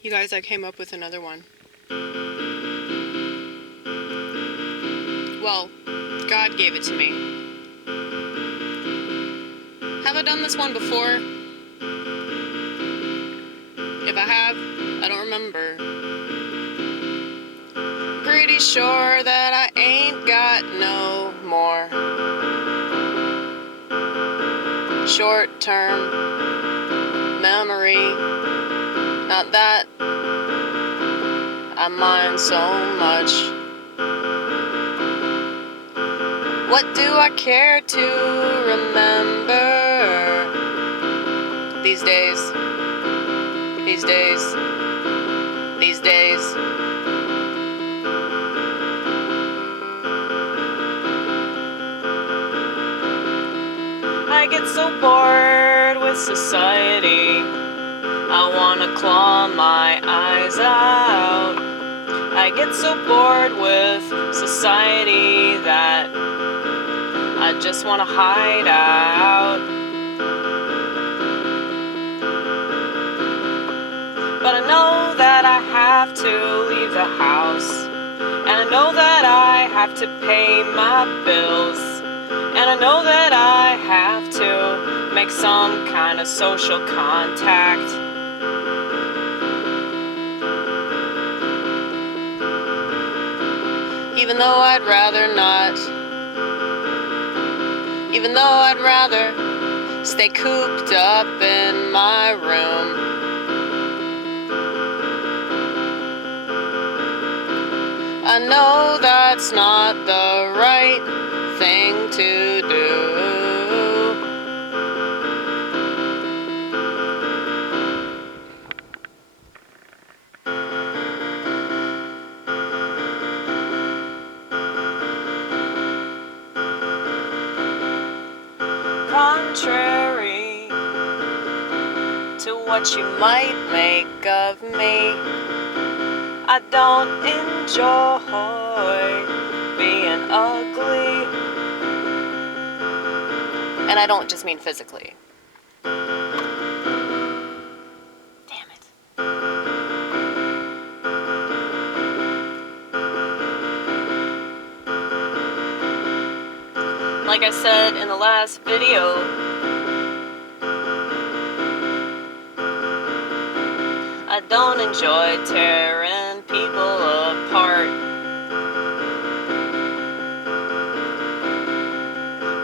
You guys, I came up with another one. Well, God gave it to me. Have I done this one before? If I have, I don't remember. Pretty sure that I ain't got no more short-term memory. Not that I mind so much. What do I care to remember these days? These days. These days. I get so bored with society. I wanna claw my eyes out. I get so bored with society that I just wanna hide out. But I know that I have to leave the house, and I know that I have to pay my bills, and I know that I have to make some kind of social contact. Even though I'd rather not. Even though I'd rather stay cooped up in my room. I know that's not the right thing to do. Contrary to what you might make of me, I don't enjoy being ugly. And I don't just mean physically. Damn it. Like I said in the last video, I don't enjoy tearing people apart.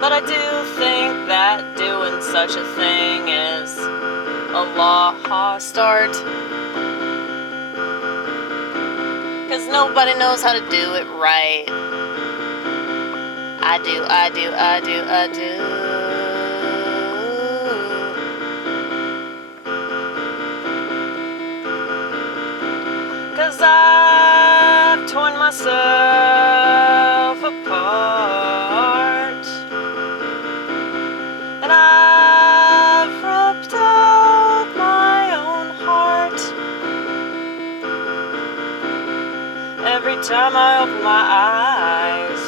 But I do think that doing such a thing is a lost start. 'Cause nobody knows how to do it right. I do. 'Cause I've torn myself apart, and I've ripped out my own heart. Every time I open my eyes,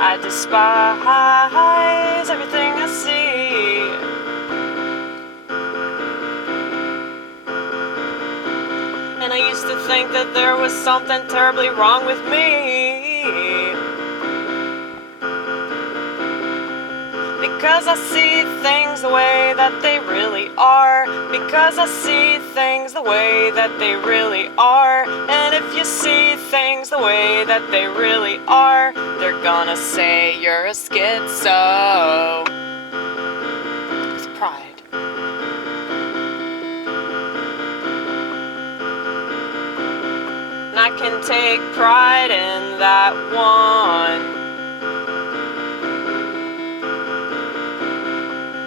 I despise everything I see. And I used to think that there was something terribly wrong with me, because I see things the way that they really are. Because I see things the way that they really are. And if you see things the way that they really are, they're gonna say you're a schizo. It's pride. And I can take pride in that one.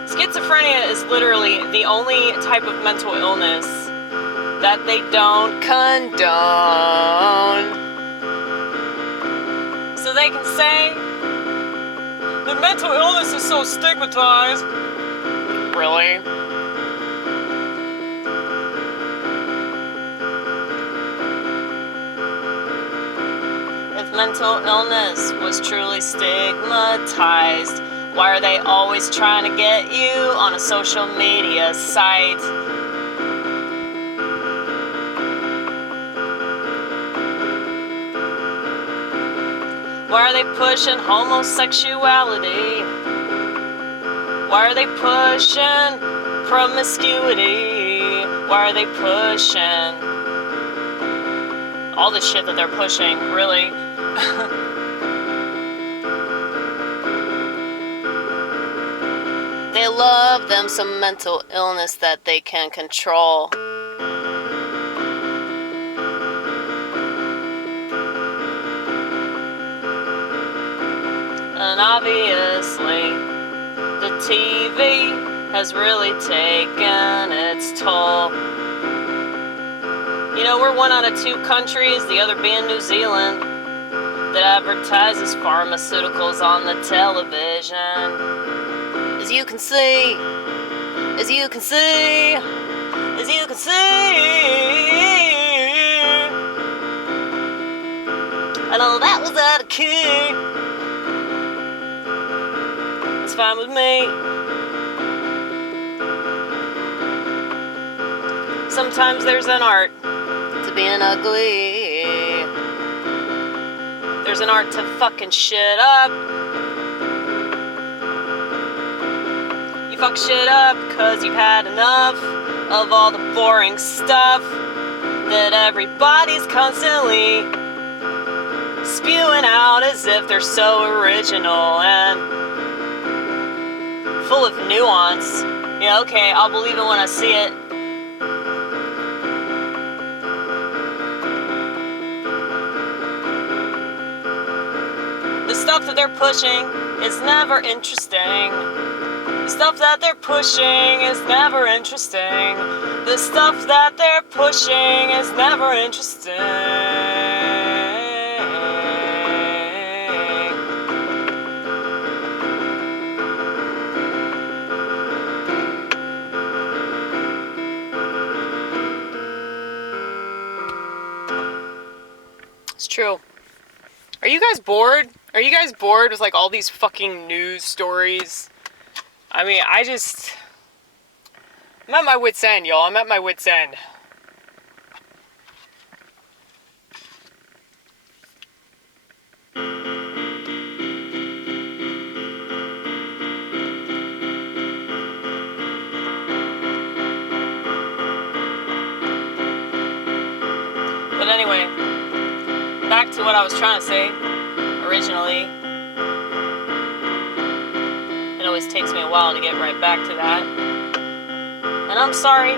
Schizophrenia is literally the only type of mental illness that they don't condone. So they can say that mental illness is so stigmatized. Really? If mental illness was truly stigmatized, Why are they always trying to get you on a social media site? Why are they pushing homosexuality? Why are they pushing promiscuity? Why are they pushing all the shit that they're pushing, really? They love them some mental illness that they can control. And obviously, the TV has really taken its toll. You know, we're one out of 2 countries, the other being New Zealand, that advertises pharmaceuticals on the television. As you can see, as you can see, as you can see. I know that was out of key. It's fine with me. Sometimes there's an art to being ugly. There's an art to fucking shit up. You fuck shit up cause you've had enough of all the boring stuff that everybody's constantly spewing out as if they're so original and full of nuance. Yeah, okay, I'll believe it when I see it. The stuff that they're pushing is never interesting. The stuff that they're pushing is never interesting. The stuff that they're pushing is never interesting. It's true. Are you guys bored? Are you guys bored with like all these fucking news stories? I mean, I'm at my wit's end, y'all. I'm at my wit's end. But anyway, back to what I was trying to say originally. It always takes me a while to get right back to that. And I'm sorry.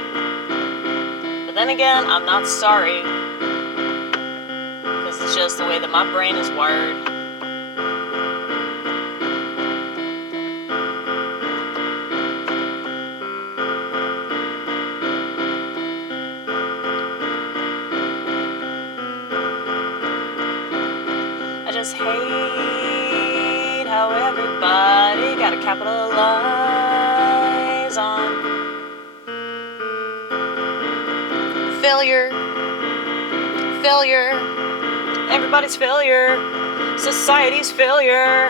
But then again, I'm not sorry. Because it's just the way that my brain is wired. I just hate how everybody gotta capitalize on failure. Failure. Everybody's failure. Society's failure.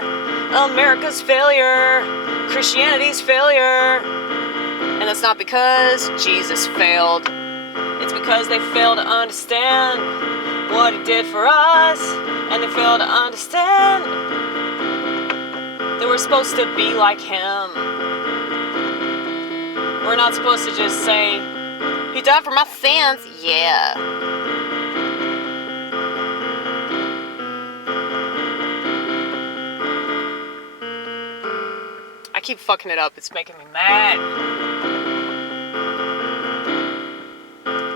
America's failure. Christianity's failure. And that's not because Jesus failed. It's because they failed to understand what he did for us. And they fail to understand that we're supposed to be like him. We're not supposed to just say, he died for my sins. Yeah. I keep fucking it up. It's making me mad.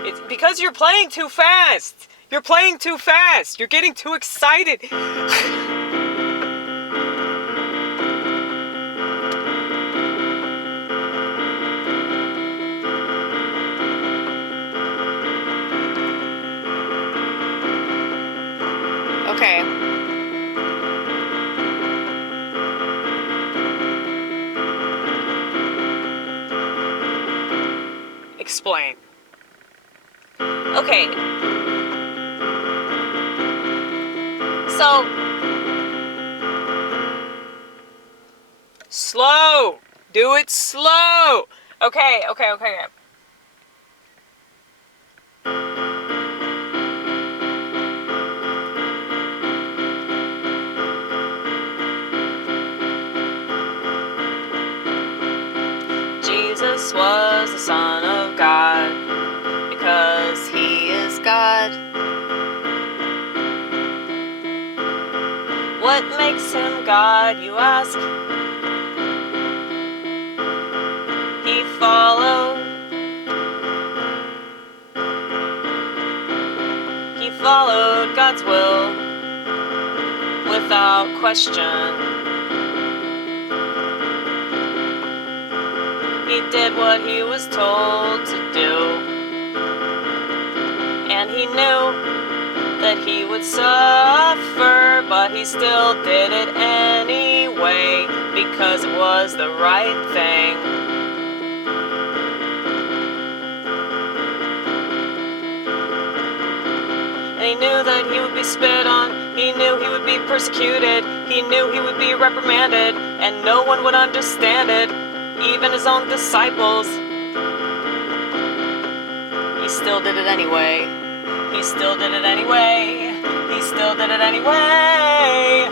It's because you're playing too fast. You're playing too fast. You're getting too excited. Okay. Explain. Okay. So, slow. Do it slow. Okay. Jesus was the Son of God because he is God. What makes him God, you ask? He followed God's will without question. He did what he was told to do, and he knew that he would suffer, but he still did it anyway because it was the right thing. And he knew that he would be spit on, he knew he would be persecuted, he knew he would be reprimanded, and no one would understand it, even his own disciples. He still did it anyway. He still did it anyway. He still did it anyway.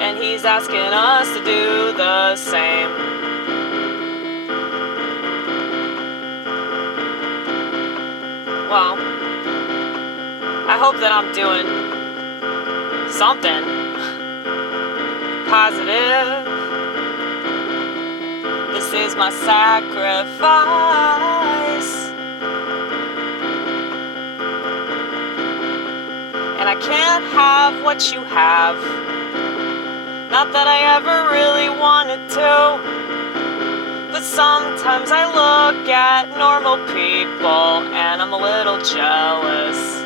And he's asking us to do the same. Well, I hope that I'm doing something positive. This is my sacrifice. And I can't have what you have. Not that I ever really wanted to. But sometimes I look at normal people and I'm a little jealous.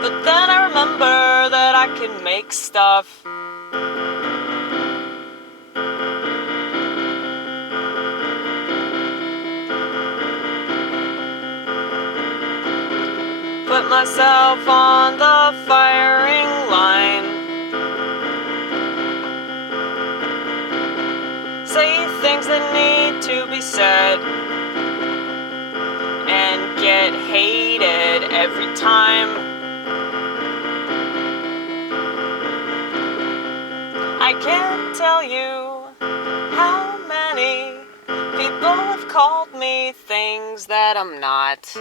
But then I remember that I can make stuff. Put myself on the firing line. Say things that need to be said. And get hated every time. I can't tell you how many people have called me things that I'm not.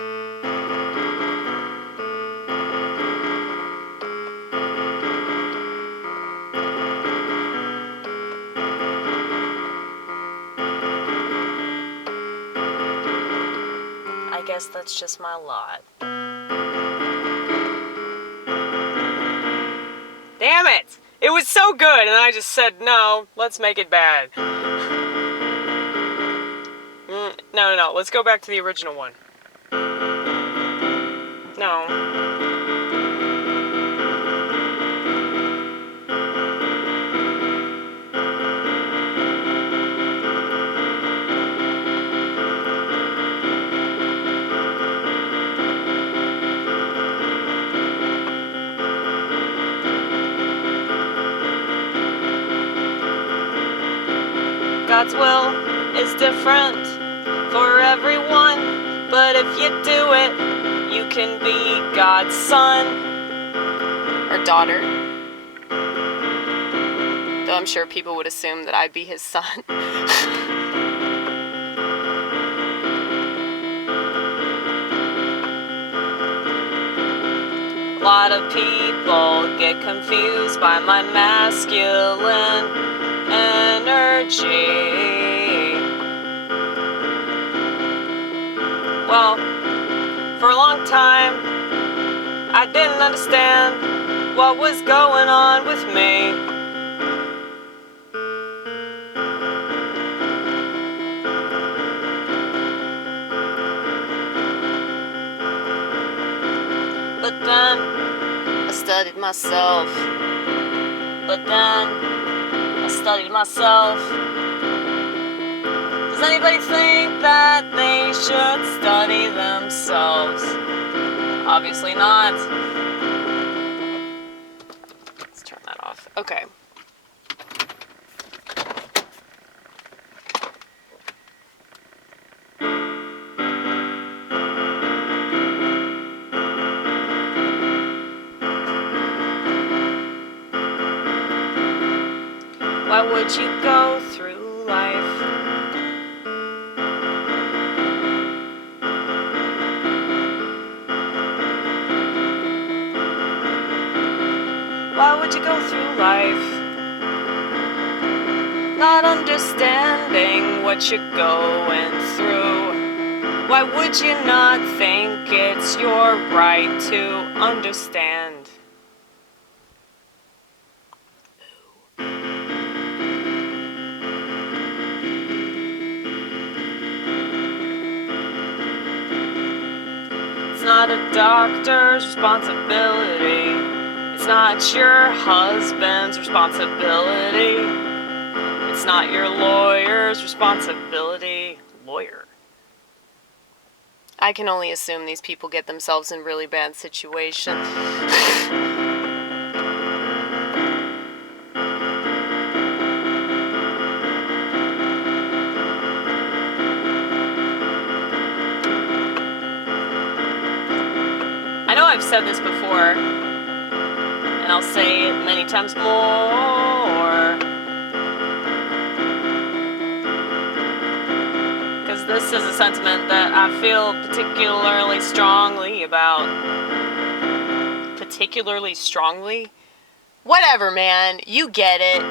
I guess that's just my lot. Damn it! It was so good, and I just said, no, let's make it bad. No. Let's go back to the original one. No. God's will is different for everyone, but if you do it, you can be God's son or daughter. Though I'm sure people would assume that I'd be his son. A lot of people get confused by my masculine energy. Well, for a long time, I didn't understand what was going on with me. But then I studied myself. Does anybody think that they should study themselves? Obviously not. Let's turn that off. Okay. Why would you go through life Why would you go through life not understanding what you're going through? Why would you not think it's your right to understand? It's not a doctor's responsibility. It's not your husband's responsibility. It's not your lawyer's responsibility. Lawyer. I can only assume these people get themselves in really bad situations. I know I've said this before, and I'll say it many times more, because this is a sentiment that I feel particularly strongly about. Particularly strongly? Whatever, man. You get it.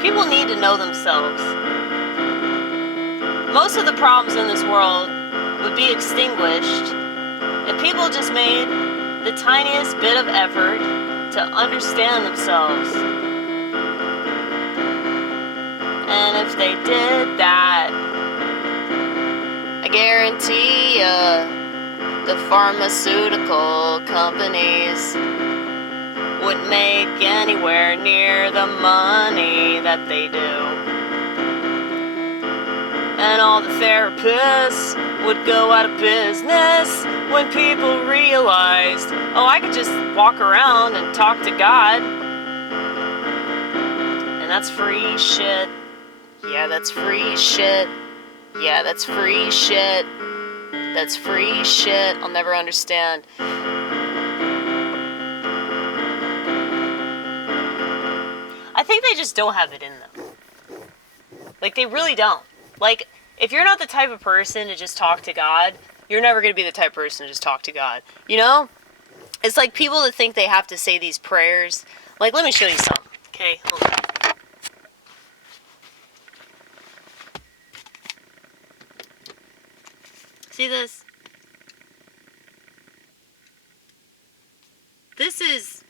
People need to know themselves. Most of the problems in this world would be extinguished if people just made the tiniest bit of effort to understand themselves. And if they did that, I guarantee the pharmaceutical companies wouldn't make anywhere near the money that they do. And all the therapists would go out of business when people realized, oh, I could just walk around and talk to God. And that's free shit. Yeah, that's free shit. Yeah, that's free shit. That's free shit. I'll never understand. I think they just don't have it in them. Like, they really don't. Like, if you're not the type of person to just talk to God, you're never going to be the type of person to just talk to God. You know? It's like people that think they have to say these prayers. Like, let me show you something. Okay, hold on. See this? This is,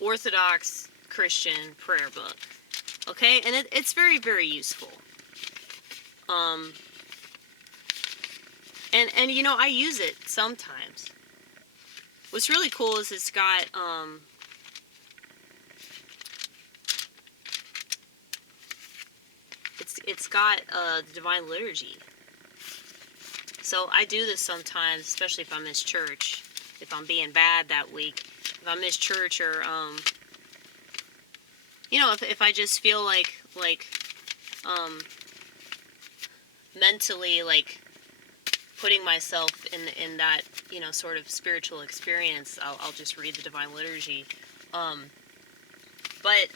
Orthodox Christian prayer book. Okay? And it's very, very useful. And you know, I use it sometimes. What's really cool is it's got, it's got, the Divine Liturgy. So I do this sometimes, especially if I miss church. If I'm being bad that week. If I miss church or, you know, if I just feel like, mentally, like, putting myself in that, you know, sort of spiritual experience, I'll just read the Divine Liturgy. But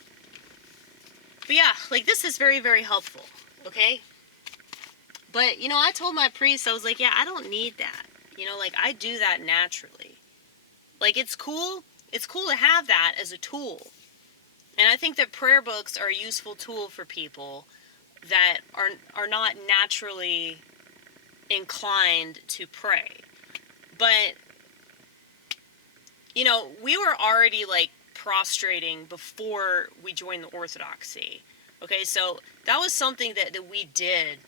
yeah, like, this is very, very helpful, okay? But, you know, I told my priest, I was like, yeah, I don't need that. You know, like, I do that naturally. Like, it's cool to have that as a tool. And I think that prayer books are a useful tool for people that are not naturally inclined to pray. But, you know, we were already, like, prostrating before we joined the Orthodoxy. Okay, so that was something that we did,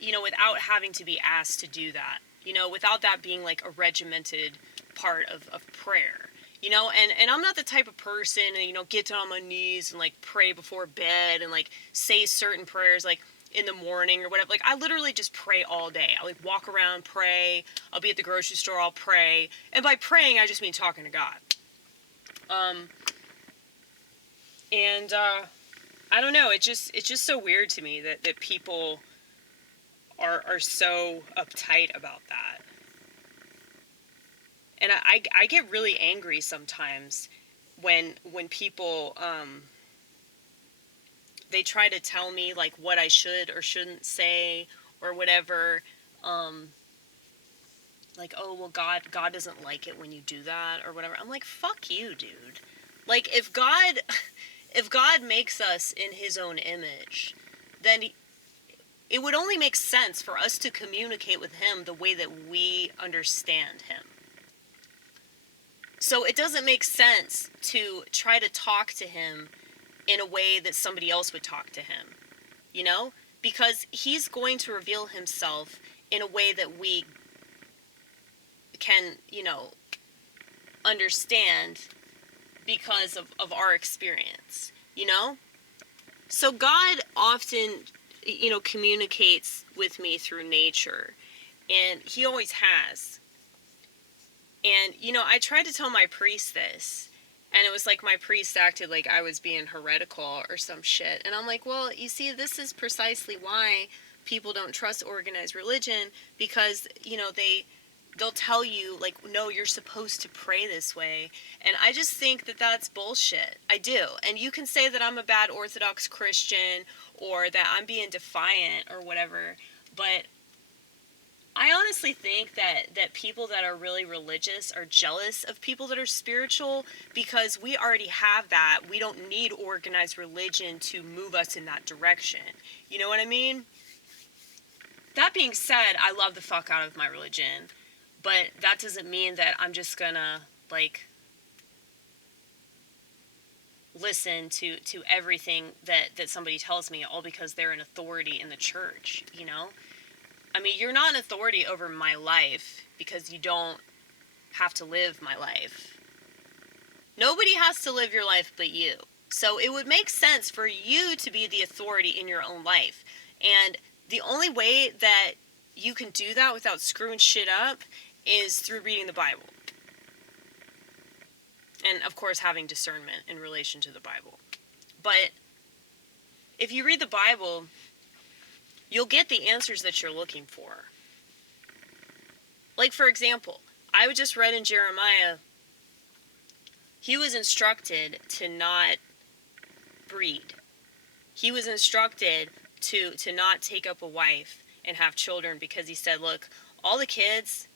you know, without having to be asked to do that. You know, without that being, like, a regimented part of prayer. You know, and I'm not the type of person to, you know, get down on my knees and, like, pray before bed and, like, say certain prayers. Like, in the morning or whatever. Like, I literally just pray all day. I, like, walk around, pray. I'll be at the grocery store, I'll pray. And by praying, I just mean talking to God. I don't know, it's just so weird to me that people are so uptight about that. And I get really angry sometimes when people, they try to tell me, like, what I should or shouldn't say or whatever. Like, oh, well, God doesn't like it when you do that or whatever. I'm like, fuck you, dude. Like, if God makes us in his own image, then it would only make sense for us to communicate with him the way that we understand him. So it doesn't make sense to try to talk to him in a way that somebody else would talk to him, you know? Because he's going to reveal himself in a way that we can, you know, understand because of our experience, you know? So God often, you know, communicates with me through nature, and he always has. And, you know, I tried to tell my priest this, and it was like my priest acted like I was being heretical or some shit. And I'm like, well, you see, this is precisely why people don't trust organized religion, because, you know, they'll tell you, like, no, you're supposed to pray this way. And I just think that that's bullshit. I do. And you can say that I'm a bad Orthodox Christian or that I'm being defiant or whatever, but I honestly think that people that are really religious are jealous of people that are spiritual, because we already have that. We don't need organized religion to move us in that direction. You know what I mean? That being said, I love the fuck out of my religion, but that doesn't mean that I'm just gonna, like, listen to everything that somebody tells me, all because they're an authority in the church, you know? I mean, you're not an authority over my life because you don't have to live my life. Nobody has to live your life but you. So it would make sense for you to be the authority in your own life. And the only way that you can do that without screwing shit up is through reading the Bible. And, of course, having discernment in relation to the Bible. But if you read the Bible, you'll get the answers that you're looking for. Like, for example, I just read in Jeremiah, he was instructed to not breed. He was instructed to not take up a wife and have children, because he said, look, all the kids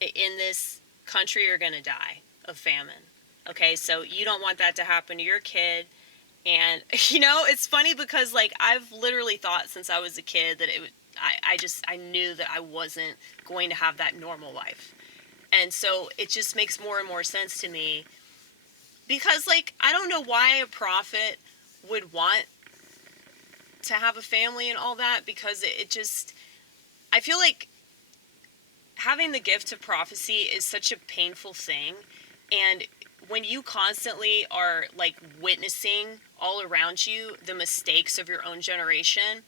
in this country are going to die of famine. Okay, so you don't want that to happen to your kid. And, you know, it's funny because, like, I've literally thought since I was a kid that it would, I knew that I wasn't going to have that normal life. And so it just makes more and more sense to me, because, like, I don't know why a prophet would want to have a family and all that, because it just, I feel like having the gift of prophecy is such a painful thing. And when you constantly are, like, witnessing all around you the mistakes of your own generation,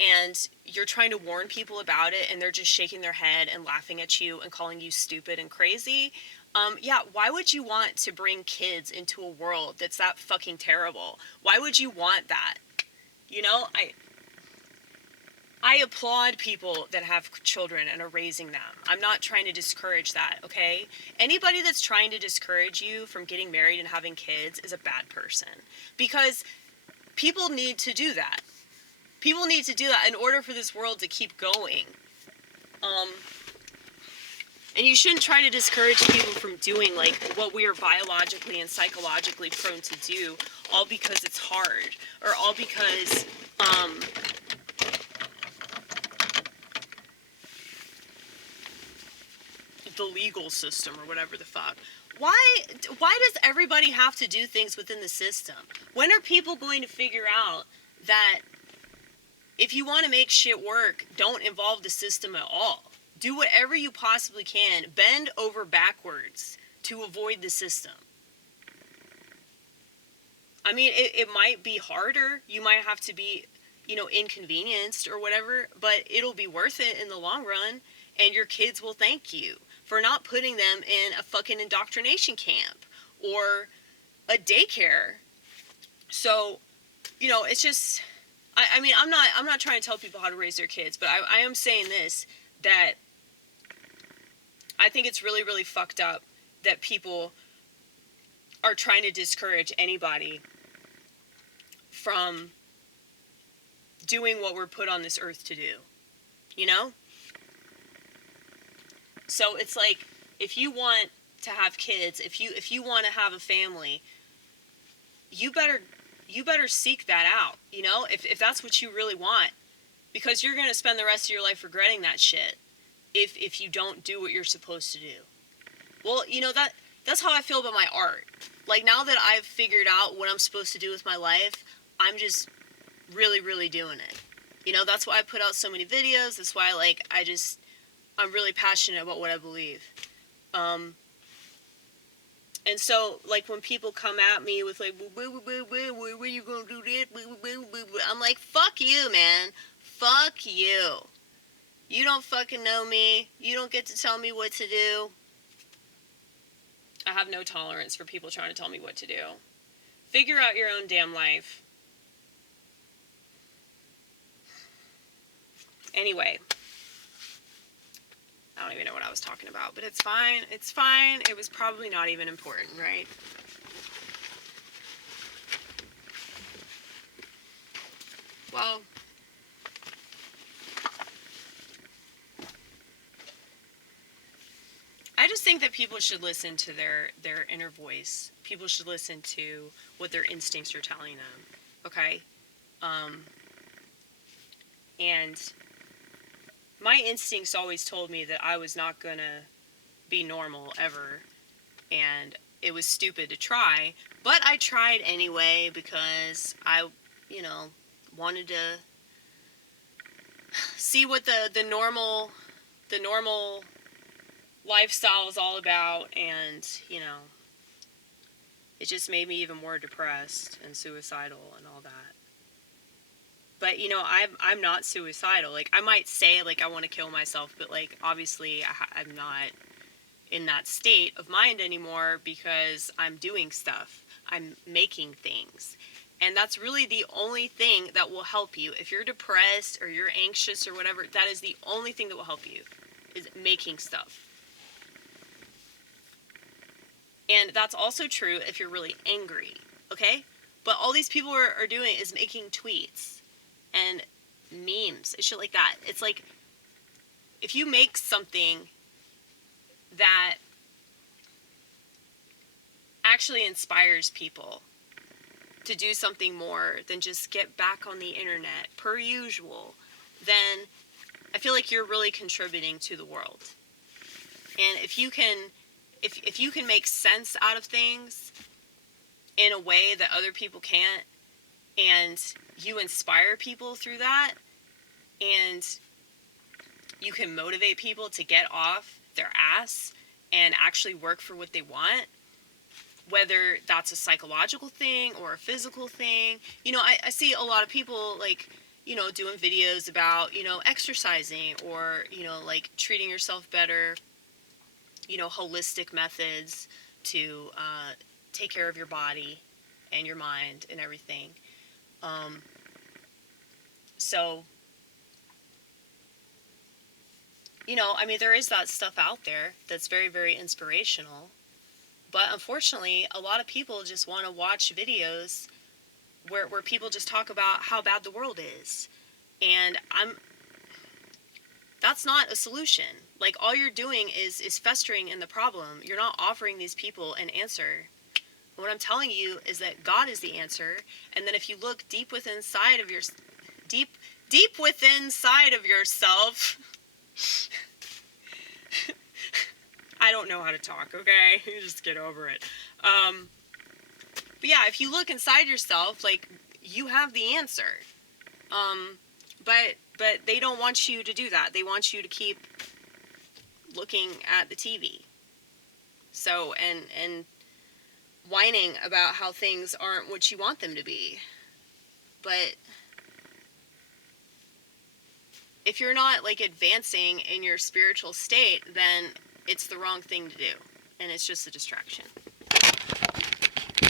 and you're trying to warn people about it, and they're just shaking their head and laughing at you and calling you stupid and crazy, yeah, why would you want to bring kids into a world that's that fucking terrible? Why would you want that? You know, I applaud people that have children and are raising them. I'm not trying to discourage that, okay? Anybody that's trying to discourage you from getting married and having kids is a bad person. Because people need to do that. People need to do that in order for this world to keep going. And you shouldn't try to discourage people from doing, like, what we are biologically and psychologically prone to do, all because it's hard, or all because, the legal system or whatever the fuck. Why does everybody have to do things within the system? When are people going to figure out that if you want to make shit work, don't involve the system at all? Do whatever you possibly can. Bend over backwards to avoid the system. I mean, it might be harder. You might have to be, inconvenienced or whatever, but it'll be worth it in the long run, and your kids will thank you for not putting them in a fucking indoctrination camp or a daycare. So, it's just, I mean, I'm not trying to tell people how to raise their kids, but I am saying this, that I think it's really, really fucked up that people are trying to discourage anybody from doing what we're put on this earth to do, So it's like, if you want to have kids, if you want to have a family, you better seek that out, if that's what you really want, because you're going to spend the rest of your life regretting that shit if you don't do what you're supposed to do. Well, that's how I feel about my art. Like, now that I've figured out what I'm supposed to do with my life, I'm just really, really doing it. That's why I put out so many videos. That's why, I'm really passionate about what I believe. And so, when people come at me with, when you gonna do this? I'm like, fuck you, man. Fuck you. You don't fucking know me. You don't get to tell me what to do. I have no tolerance for people trying to tell me what to do. Figure out your own damn life. Anyway. I don't even know what I was talking about, but it's fine. It's fine. It was probably not even important, right? Well, I just think that people should listen to their inner voice. People should listen to what their instincts are telling them, okay? And my instincts always told me that I was not gonna be normal ever, and it was stupid to try, but I tried anyway because I, wanted to see what the normal lifestyle is all about, and it just made me even more depressed and suicidal and all that. But I'm not suicidal. I might say I want to kill myself, but obviously I'm not in that state of mind anymore because I'm doing stuff. I'm making things. And that's really the only thing that will help you. If you're depressed or you're anxious or whatever, that is the only thing that will help you, is making stuff. And that's also true if you're really angry, okay? But all these people are doing is making tweets and memes and shit like that. It's like, if you make something that actually inspires people to do something more than just get back on the internet per usual, then I feel like you're really contributing to the world. And if you can make sense out of things in a way that other people can't, and you inspire people through that, and you can motivate people to get off their ass and actually work for what they want, whether that's a psychological thing or a physical thing. I see a lot of people doing videos about, exercising or, treating yourself better, holistic methods to take care of your body and your mind and everything. So, there is that stuff out there that's very, very inspirational. But unfortunately, a lot of people just want to watch videos where people just talk about how bad the world is. And that's not a solution. All you're doing is festering in the problem. You're not offering these people an answer. And what I'm telling you is that God is the answer. And then if you look deep within inside of yourself, I don't know how to talk, okay? Just get over it. But yeah, if you look inside yourself, you have the answer. But they don't want you to do that. They want you to keep looking at the TV. So, and whining about how things aren't what you want them to be. But if you're not like advancing in your spiritual state, then it's the wrong thing to do, and it's just a distraction.